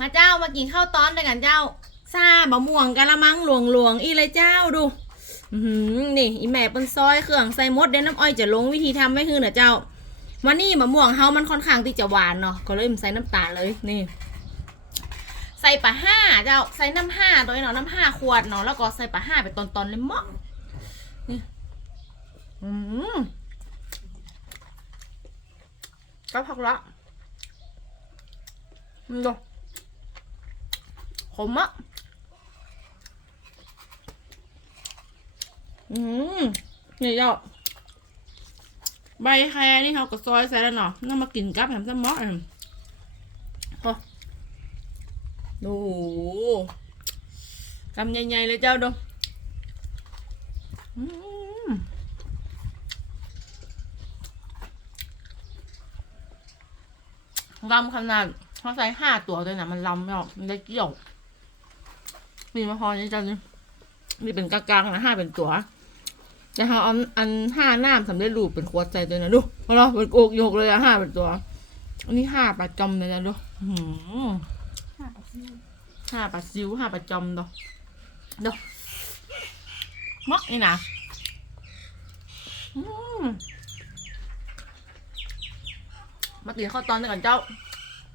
มาเจ้ามากินข้าวตอนด้วยกันเจ้าซาบะม่วงกะละมังหลวงหลวงอีเลยเจ้าดูนี่อีแม่เป็นซอยเครื่องใส่มดเดนน้ำอ้อยจะลงวิธีทำไว้คือเนอะเจ้าวันนี้มะม่วงเฮามันค่อนข้างที่จะหวานเนาะก็เลยใส่น้ำตาลเลยนี่ ใส่ปลาห้าเจ้าใส่น้ำห้าตัวเนาะน้ำห้าขวดเนาะแล้วก็ใส่ปลาห้าไปตอนๆเลยมั้งนี่อืมก็พักละมันดู ขมอะอืมนี่เจ้าใบแครนี่เขาก็ซอยใส่แล้วเนาะน่ามากินกับแหมสมอเอ็มโอ้โอ้โหกำใหญ่ๆเลยเจ้าดูอืมลำขนาดเขาใส่ห้าตัวเลยนะมันลำไม่ออกมันได้เกี่ยว มีมาพอนี่เจ้านี่นี่เป็นกลางๆนะห้าเป็นตัวจะเอาอันอันห้าน้ำสำเร็จรูปเป็นขวดใจตัวนะดูเอาเนาะเป็นโอกโยกเลยอะห้าเป็นตัว อันนี้ห้าประจำเลยนะดูห้าปลาซิวห้าประจำดูดูมักนี่นะมาตีข้าวตอนนี้ก่อนเจ้า